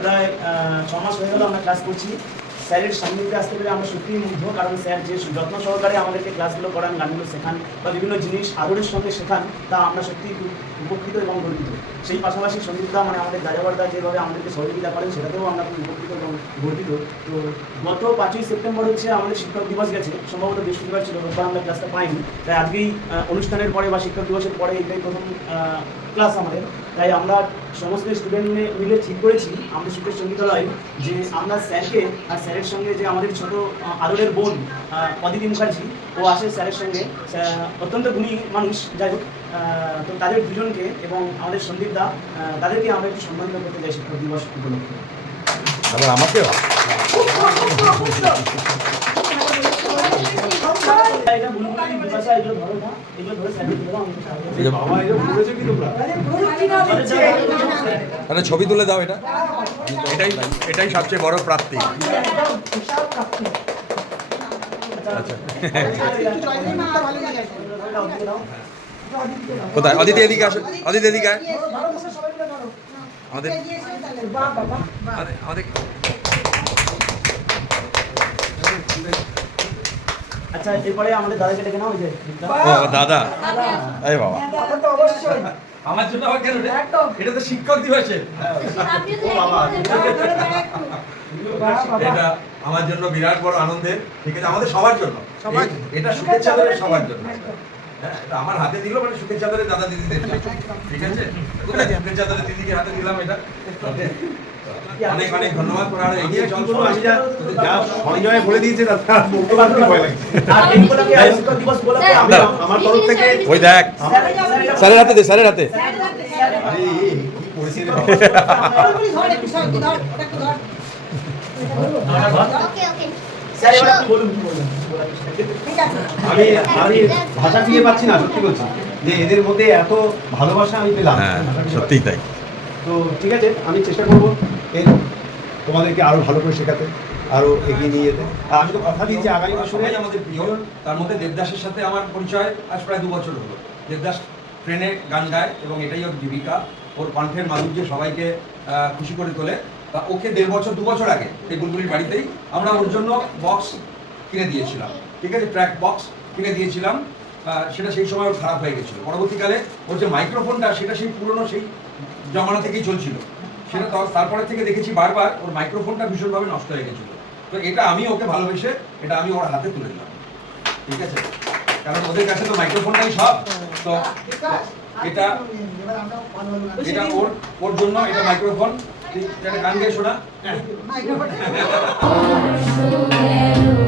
প্রায় ছ মাস হয়ে গেল আমরা ক্লাস করছি। স্যারের সান্নিধ্যে আসতে পেরে আমরা সত্যিই মুগ্ধ, কারণ স্যার যে যত্ন সহকারে আমাদেরকে ক্লাসগুলো করান, গানগুলো শেখান বা বিভিন্ন জিনিস আদরের সঙ্গে শেখান, তা আমরা সত্যিই খুব উপকৃত এবং গর্বিত। সেই পাশাপাশি সন্দীপদা মানে আমাদের দাজাবারদা যেভাবে আমাদেরকে সহযোগিতা করেন, সেটাতেও আমরা খুব উপকৃত এবং গর্বিত। তো গত পাঁচই সেপ্টেম্বর হচ্ছে আমাদের শিক্ষক দিবস গেছে, সম্ভবত বৃহস্পতিবার ছিল রোববার আমরা ক্লাসটা পাইনি। তাই আজকেই অনুষ্ঠানের পরে বা শিক্ষক দিবসের পরে এটাই প্রথম ক্লাস আমাদের। তাই আমরা সমস্ত স্টুডেন্ট মিলে ঠিক করেছি আমাদের শিক্ষক সঙ্গীতালয় যে আমরা স্যারকে আর স্যারের সঙ্গে যে আমাদের ছোট আদরের বোন অদিতি মুখার্জি ও আসে স্যারের সঙ্গে। অত্যন্ত গুণী মানুষ যাই হোক তো তাদের দুজনকে এবং আমাদের সন্দীপ দা তাদেরকে আমরা একটু সম্মানিত করতে চাই শিক্ষক দিবস উপলক্ষে। আবার আমাকেও? এটা বুলবুলি বিপাশা এগুলো ধরো না এগুলো ধরে স্যারকে দিয়ে দাও আমি একটু সাহায্য এই যে করব। বাবা এরকম করেছ কি তোমরা আরে ছবি তুলে দাও এটা এটাই এটাই সবচেয়ে বড় প্রাপ্তি আচ্ছা কোথায় অদিতি এদিকে আসো অদিতি এদিকে। আমাদের আমাদের- আচ্ছা এরপরে আমাদের দাদাকে ডেকে নাও যে ও দাদা? আরে বাবা। আমার জন্য আবার কেন এটা তো শিক্ষক দিবসের। এটা আমার জন্য বিরাট বড় আনন্দের। ঠিক আছে আমাদের সবার জন্য। এটা সুখের চাদরে সবার জন্য। হ্যাঁ, আমার হাতে দিল মানে সুখের চাদরে দাদা দিদিদের জন্য। ঠিক আছে? সুখের চাদরে দিদিকে হাতে দিলাম এটা? অনেক অনেক ধন্যবাদ তোরা আরও এগিয়ে চল আমি যা যা সঞ্জয় বলে দিয়েছে তার বলতে পারতে ভয়। আমার তরফ থেকে ওই দেখ স্যারের হাতে দে স্যারের হাতে। আমি আমি ভাষা ফিরে পাচ্ছি না সত্যি বলছি যে এদের মধ্যে এত ভালোবাসা আমি পেলাম হ্যাঁ সত্যিই তাই তো ঠিক আছে আমি চেষ্টা করব তোমাদেরকে আরও ভালো করে শেখাতে, আরও এগিয়ে নিয়ে যেতে। আর আমি তো কথা দিয়েছি আগামী বছরে আমাদের প্রিয়, তার মধ্যে দেবদাসের সাথে আমার পরিচয় আজ প্রায় দু বছর হলো। দেবদাস ট্রেনে গান গায় এবং এটাই ওর জীবিকা। ওর কণ্ঠের মাধুর্য সবাইকে খুশি করে তোলে। বা ওকে দেড় বছর, দু বছর আগে এই বুলবুলির বাড়িতেই আমরা ওর জন্য বক্স কিনে দিয়েছিলাম। ঠিক আছে? ট্র্যাক বক্স কিনে দিয়েছিলাম। সেটা সেই সময় খারাপ হয়ে গেছিল। পরবর্তীকালে ওর যে মাইক্রোফোনটা, সেটা সেই পুরনো, সেই জমানা থেকেই চলছিল। সেটা তার- তারপরে থেকে দেখেছি বারবার ওর মাইক্রোফোনটা ভীষণভাবে নষ্ট হয়ে গেছিল। তো এটা আমি ওকে ভালোবেসে এটা আমি ওর হাতে তুলে দিলাম। ঠিক আছে? কারণ ওদের কাছে তো মাইক্রোফোনটাই সব। তো এটা এটা ওর ওর জন্য এটা মাইক্রোফোন এটা গান গেয়ে শোনা। মাইক্রোফোন